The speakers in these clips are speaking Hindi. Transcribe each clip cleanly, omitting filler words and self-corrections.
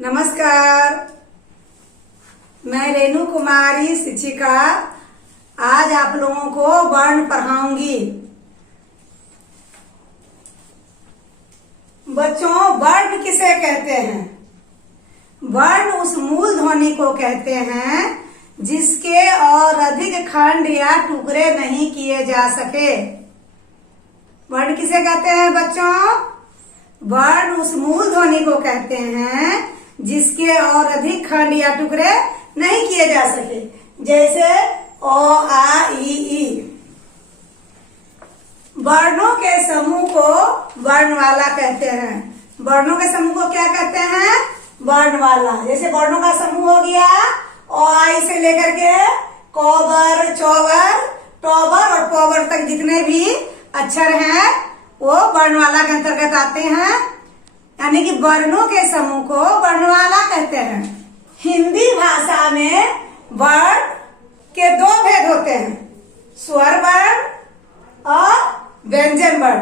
नमस्कार, मैं रेणु कुमारी शिक्षिका आज आप लोगों को वर्ण पढ़ाऊंगी। बच्चों, वर्ण किसे कहते हैं? वर्ण उस मूल ध्वनि को कहते हैं जिसके और अधिक खंड या टुकड़े नहीं किए जा सके। वर्ण किसे कहते हैं बच्चों? वर्ण उस मूल ध्वनि को कहते हैं जिसके और अधिक खंड या टुकड़े नहीं किए जा सके, जैसे अ, आ, ई। वर्णों के समूह को वर्णमाला कहते हैं। वर्णों के समूह को क्या कहते हैं? वर्णमाला। जैसे वर्णों का समूह हो गया अ, आ, से लेकर के कौबर, चौबर, टौबर और पौबर तक जितने भी अक्षर हैं वो वर्णमाला के अंतर्गत आते हैं, यानी कि वर्णों के समूह को वर्णमाला कहते हैं। हिंदी भाषा में वर्ण के दो भेद होते हैं, स्वर वर्ण और व्यंजन वर्ण।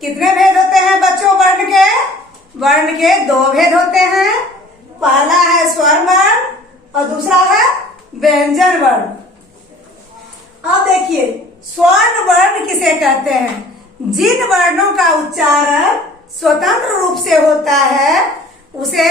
कितने भेद होते हैं बच्चों वर्ण के? वर्ण के दो भेद होते हैं। पहला है स्वर वर्ण और दूसरा है व्यंजन वर्ण। अब देखिए, स्वर्ण वर्ण किसे कहते हैं? जिन वर्णों का उच्चारण स्वतंत्र रूप से होता है उसे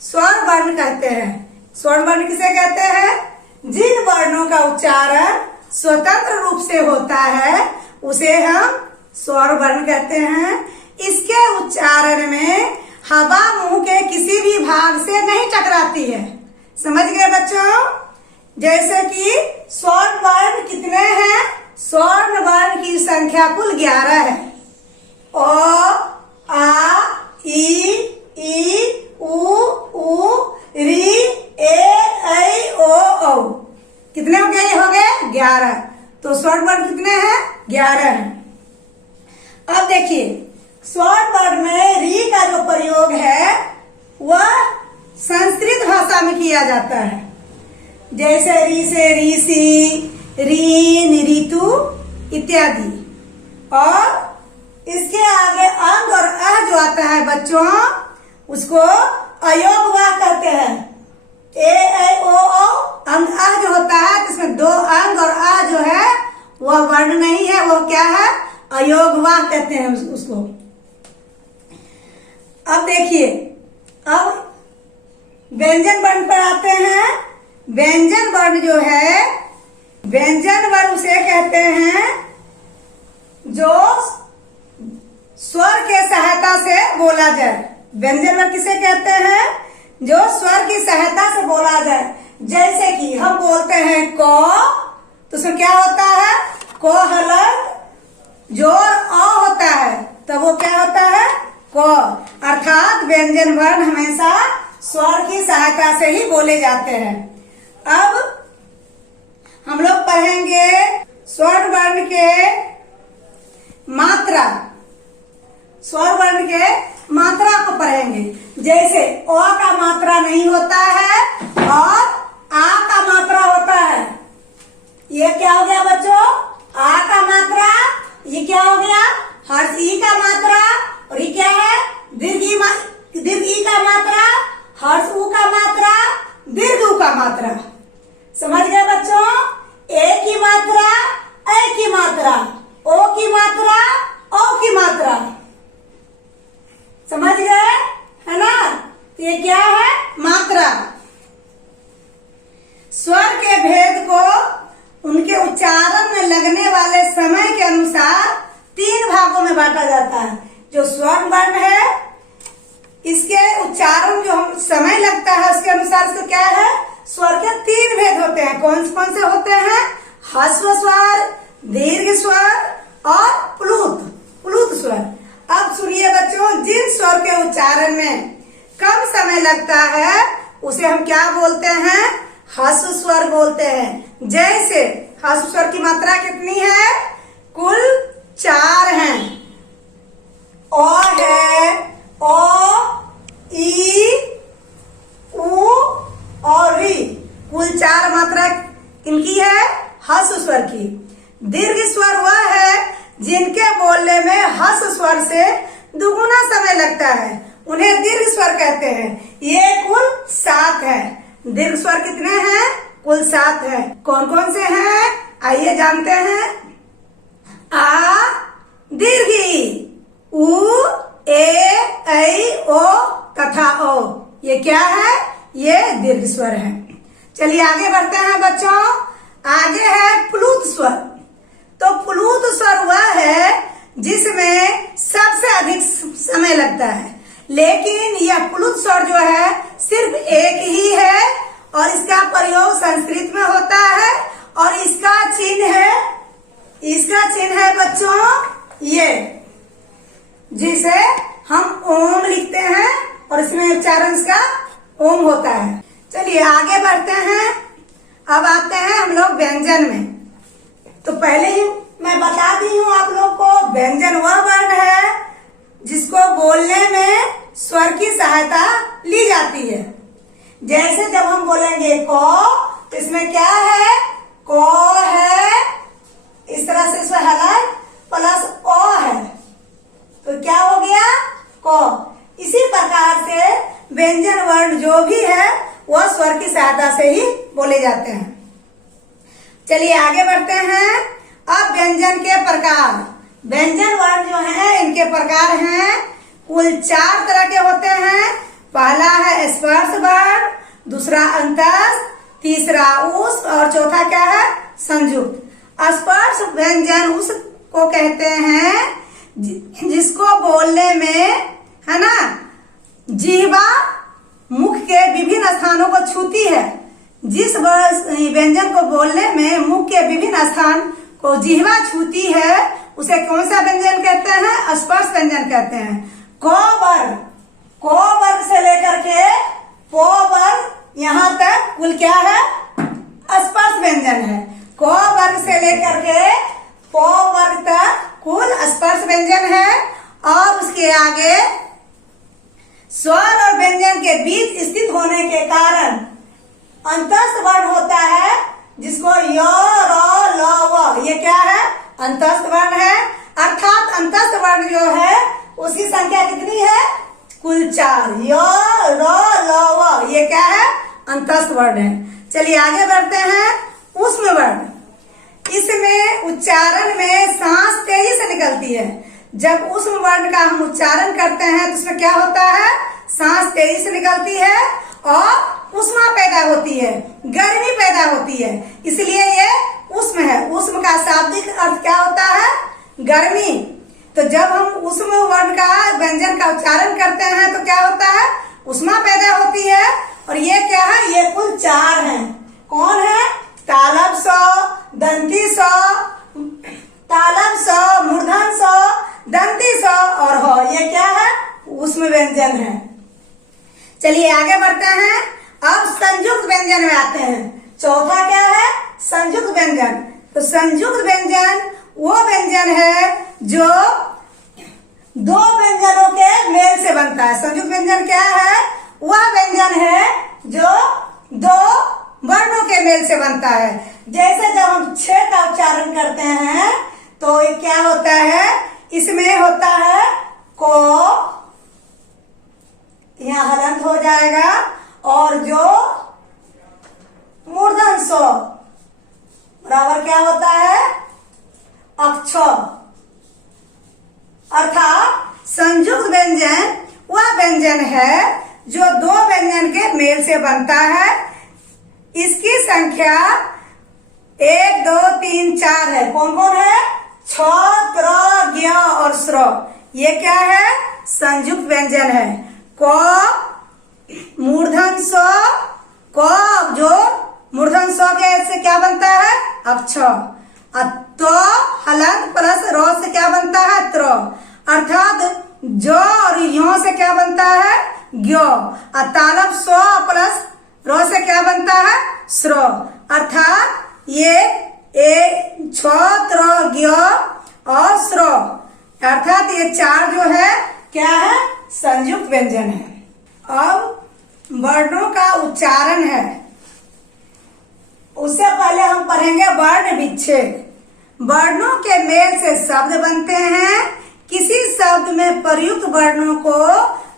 स्वर वर्ण कहते हैं। स्वर्ण वर्ण किसे कहते हैं? जिन वर्णों का उच्चारण स्वतंत्र रूप से होता है उसे हम स्वर वर्ण कहते हैं। इसके उच्चारण में हवा मुंह के किसी भी भाग से नहीं टकराती है। समझ गए बच्चों? जैसे कि स्वर्ण वर्ण कितने हैं? स्वर्ण वर्ण की संख्या कुल 11 है। अ, आ, ई, उ, री, ए, ऐ, ओ, औ। कितने हो गए? 11। तो स्वर्ण वर्ण कितने हैं? 11 हैं। अब देखिए, स्वर्ण वर्ण में री का जो प्रयोग है वह संस्कृत भाषा में किया जाता है। जैसे री से ऋषि, रीन, ऋतु इत्यादि। और इसके आगे अंग और अ जो आता है बच्चों उसको अयोग वाह कहते हैं। ए, ऐ, ओ, औ। अंग अ जो होता है जिसमें दो अंग और अ जो है वह वर्ण नहीं है, वो क्या है? अयोग वाह कहते हैं उसको। अब देखिए, अब व्यंजन वर्ण पर आते हैं। व्यंजन वर्ण जो है, व्यंजन वर्ण उसे कहते हैं जो स्वर के सहायता से बोला जाए। व्यंजन वर्ण किसे कहते हैं? जो स्वर की सहायता से बोला जाए। जैसे कि हम बोलते हैं क, तो उसमें क्या होता है? को हलंग जोर अ होता है, तो वो क्या होता है? क। अर्थात व्यंजन वर्ण हमेशा स्वर की सहायता से ही बोले जाते हैं। अब हम लोग पढ़ेंगे स्वर्ण वर्ण के मात्रा। स्वर वर्ण के मात्रा को पढ़ेंगे। जैसे अ का मात्रा नहीं होता है और आ का मात्रा होता है। ये क्या हो गया बच्चों? आ का मात्रा। ये क्या हो गया? हर्ष ई का मात्रा। और ये क्या है? दीर्घ ई का मात्रा, हर्ष ऊ का मात्रा, दीर्घ ऊ का मात्रा। समझ गए बच्चों? ए की मात्रा, ऐ की मात्रा, ओ की मात्रा, औ की मात्रा। समझ गए? है ना? ये क्या है? मात्रा। स्वर के भेद को उनके उच्चारण में लगने वाले समय के अनुसार 3 भागों में बांटा जाता है। जो स्वर्ण वर्ण है इसके उच्चारण जो समय लगता है उसके अनुसार इसको क्या है? स्वर के 3 भेद होते हैं। कौन से होते हैं? ह्रस्व स्वर, दीर्घ स्वर और प्लुत स्वर। अब सुनिए बच्चों, जिन स्वर के उच्चारण में कम समय लगता है उसे हम क्या बोलते हैं? ह्रस्व स्वर बोलते हैं। जैसे ह्रस्व स्वर की मात्रा कितनी है? कुल 4 हैं। अ है, ओ, ई, उ और री। कुल 4 मात्रा इनकी है ह्रस्व स्वर की। दीर्घ स्वर वह है जिनके बोलने में ह्रस्व स्वर से दुगुना समय लगता है। उन्हें दीर्घ स्वर कहते हैं। ये कुल 7 है। दीर्घ स्वर कितने हैं? कुल 7 है। कौन कौन से हैं? आइए जानते हैं। आ दीर्घ ई, उ, ए, ऐ, ओ तथा ओ, ये क्या है? ये दीर्घ स्वर है। चलिए आगे बढ़ते हैं बच्चों। आगे है प्लुत स्वर। तो प्लुत स्वर वह है जिसमें सबसे अधिक समय लगता है, लेकिन यह प्लुत स्वर जो है सिर्फ एक ही है और इसका प्रयोग संस्कृत में होता है और इसका चिन्ह है बच्चों ये, जिसे हम ओम लिखते हैं और इसमें उच्चारण इसका ओम होता है। चलिए आगे बढ़ते हैं। अब आते हैं हम लोग व्यंजन में। तो पहले ही मैं बता दी हूं आप लोग को, व्यंजन वह वर्ण है जिसको बोलने में स्वर की सहायता ली जाती है। जैसे जब हम बोलेंगे को, तो इसमें क्या है? को है, इस तरह से इसमें हलन प्लस ओ है, तो क्या हो गया? को। इसी प्रकार से व्यंजन वर्ण जो भी है वह स्वर की सहायता से ही बोले जाते हैं। चलिए आगे बढ़ते हैं। अब व्यंजन के प्रकार। व्यंजन वर्ण जो है इनके प्रकार हैं, कुल 4 तरह के होते हैं। पहला है स्पर्श वर्ण, दूसरा अंतस्थ, तीसरा उस और चौथा क्या है? संयुक्त। स्पर्श व्यंजन उसको कहते हैं जिसको बोलने में, है ना, जिह्वा मुख के विभिन्न स्थानों को छूती है। जिस व्यंजन को बोलने में मुख के विभिन्न स्थान को जिह्वा छूती है उसे कौन सा व्यंजन कहते हैं? स्पर्श व्यंजन कहते हैं। को वर्ग से लेकर के पो वर्ग यहाँ तक कुल क्या है? स्पर्श व्यंजन है। को वर्ग से लेकर के पो वर्ग तक कुल स्पर्श व्यंजन है। और उसके आगे स्वर और व्यंजन के बीच स्थित होने के कारण अंतस्थ वर्ण होता है, जिसको य, र, ल, व, ये क्या है? अंतस्थ वर्ण है। अर्थात अंतस्थ वर्ण जो है उसकी संख्या कितनी है? कुल 4। य, र, ल, व, ये क्या है? अंतस्थ वर्ण है। चलिए आगे बढ़ते हैं। ऊष्म वर्ण। इसमें उच्चारण में सांस तेजी से निकलती है। जब ऊष्म वर्ण का हम उच्चारण करते हैं तो उसमें क्या होता है? सांस तेजी से निकलती है और ऊष्मा पैदा होती है, गर्मी पैदा होती है, इसलिए ये ऊष्म है। ऊष्म का शाब्दिक अर्थ क्या होता है? गर्मी। तो जब हम ऊष्म वर्ण का व्यंजन का उच्चारण करते हैं तो क्या होता है? ऊष्मा पैदा होती है। और ये क्या है? ये कुल 4 हैं। कौन है? तालब स, दंती स, तालब स, मूर्धन स, दंती स और हो, ये क्या है? ऊष्म व्यंजन है। चलिए आगे बढ़ते हैं। अब संयुक्त व्यंजन में आते हैं। चौथा क्या है? संयुक्त व्यंजन। तो संयुक्त व्यंजन वो व्यंजन है जो 2 व्यंजनों के मेल से बनता है। संयुक्त व्यंजन क्या है? वह व्यंजन है जो 2 वर्णों के मेल से बनता है। जैसे जब हम 6 का उच्चारण करते हैं तो ये क्या होता है? इसमें होता है को, यहाँ हलंत हो जाएगा, और जो मूर्धन सो बराबर क्या होता है? अक्ष। अर्थात संयुक्त व्यंजन वह व्यंजन है जो 2 व्यंजन के मेल से बनता है। इसकी संख्या 1, 2, 3, 4 है। कौन कौन है? छ, त्र, ज्ञ और स्र। ये क्या है? संयुक्त व्यंजन है। क, मूर्धन स, क जो मूर्धन स के से क्या बनता है? अक्ष। तो हलंत प्लस र से क्या बनता है? त्र। अर्थात ज और यो से क्या बनता है? ज्ञ। तालब स्व प्लस र से क्या बनता है? स्र। अर्थात ये छ, त्र, ज्ञ और स्र, अर्थात ये 4 जो है क्या है? संयुक्त व्यंजन है। अब वर्णों का उच्चारण है। उससे पहले हम पढ़ेंगे वर्ण विच्छेद। वर्णों के मेल से शब्द बनते हैं। किसी शब्द में प्रयुक्त वर्णों को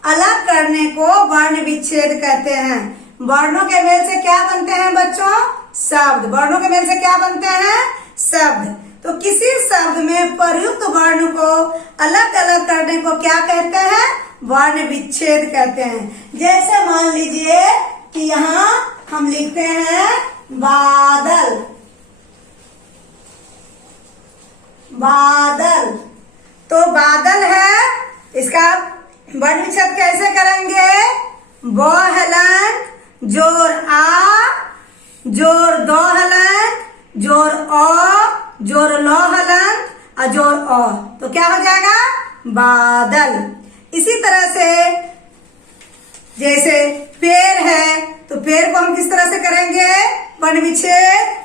अलग करने को वर्ण विच्छेद कहते हैं। वर्णों के मेल से क्या बनते हैं बच्चों? शब्द। वर्णों के मेल से क्या बनते हैं? शब्द। तो किसी शब्द में प्रयुक्त वर्ण को अलग अलग करने को क्या कहते हैं? वर्ण विच्छेद कहते हैं। जैसे मान लीजिए कि यहाँ हम लिखते हैं बादल, बादल। तो बादल है, इसका वर्ण विच्छेद कैसे करेंगे? ब हलन जोर आ, जोर दो हलन, जोर अ, जोर लो हलन और जोर अ। तो क्या हो जाएगा? बादल। इसी तरह से जैसे पेड़ है, तो पेड़ को हम किस तरह से करेंगे वर्ण विच्छेद?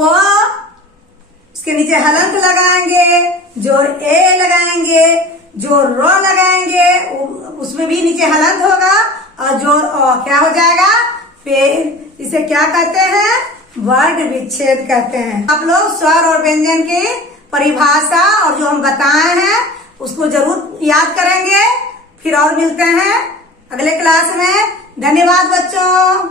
प, उसके नीचे हलंत लगाएंगे, जोर ए लगाएंगे, जोर रो लगाएंगे, उसमें भी नीचे हलंत होगा, और जोर अ। क्या हो जाएगा? पेड़। इसे क्या कहते हैं? वर्ण विच्छेद कहते हैं। आप लोग स्वर और व्यंजन की परिभाषा और जो हम बताए हैं उसको जरूर याद करेंगे। फिर और मिलते हैं अगले क्लास में। धन्यवाद बच्चों।